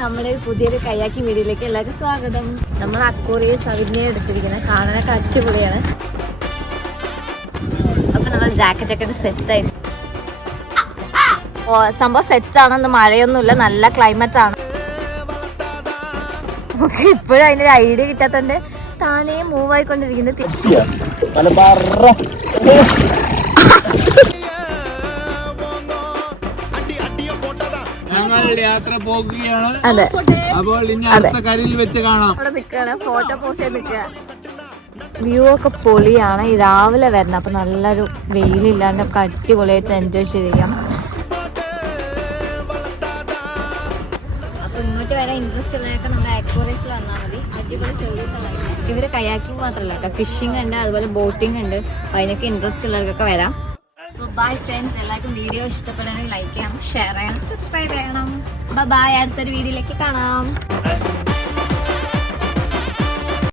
നമ്മുടെ പുതിയൊരു കയാക്കിംഗ് വീഡിയോയിലേക്ക് എല്ലാവർക്കും സ്വാഗതം. നമ്മൾ അക്വേറിയസ് അവിനെയാണ് എടുത്തിരിക്കുന്നത്. കാണാനൊക്കെ അടിപൊളിയാണ്. അപ്പൊ നമ്മൾ ജാക്കറ്റ് ഒക്കെ സെറ്റായി സംഭവം സെറ്റാണെന്ന്. മഴയൊന്നുമില്ല, നല്ല ക്ലൈമറ്റ് ആണ്. നമുക്ക് ഇപ്പോഴും അതിന്റെ ഒരു ഐഡിയ കിട്ടാത്തോണ്ട് താനേ മൂവ് ആയിക്കൊണ്ടിരിക്കുന്നത്. യാത്ര പോകുകയാണ്. അപ്പോൾ ഇനി അടുത്ത കരയിൽ വെച്ച് കാണാം. അവിടെ നിൽക്കുകയാണ്, ഫോട്ടോ പോസ് ചെയ്ത് നിൽക്കുക. വ്യൂ ഒക്കെ പൊളിയാണ്. ഈ രാവിലെ വരുന്നത്, അപ്പൊ നല്ലൊരു വെയിലില്ലാണ്ട് നമുക്ക് അടിപൊളിയായിട്ട് എൻജോയ് ചെയ്യാം. അപ്പൊ ഇങ്ങോട്ട് വരാൻ ഇൻട്രസ്റ്റ് ഉള്ളതൊക്കെ നമ്മുടെ അക്വേറിയസിൽ വന്നാൽ മതി. അടിപൊളി സർവീസ് ആണ്. ഇവിടെ കയാക്കിംഗ് മാത്രമല്ല, ഫിഷിംഗ് ഉണ്ട്, അതുപോലെ ബോട്ടിംഗ് ഉണ്ട്. അപ്പൊ അതിനൊക്കെ ഇൻട്രസ്റ്റ് ഉള്ളവർക്കൊക്കെ വരാം. ബൈ ഫ്രണ്ട്സ്, എല്ലാവർക്കും വീഡിയോ ഇഷ്ടപ്പെടണമെങ്കിൽ ലൈക്ക് ചെയ്യണം, ഷെയർ ചെയ്യണം, സബ്സ്ക്രൈബ് ചെയ്യണം. ബൈ, അടുത്തൊരു വീഡിയോയിലേക്ക് കാണാം.